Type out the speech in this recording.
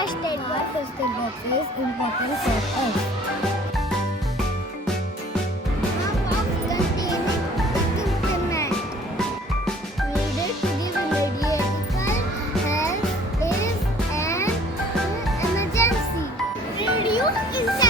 First aid box. First aid box is important for us. A box containing equipment needed to give immediate help if an emergency. Reduce insect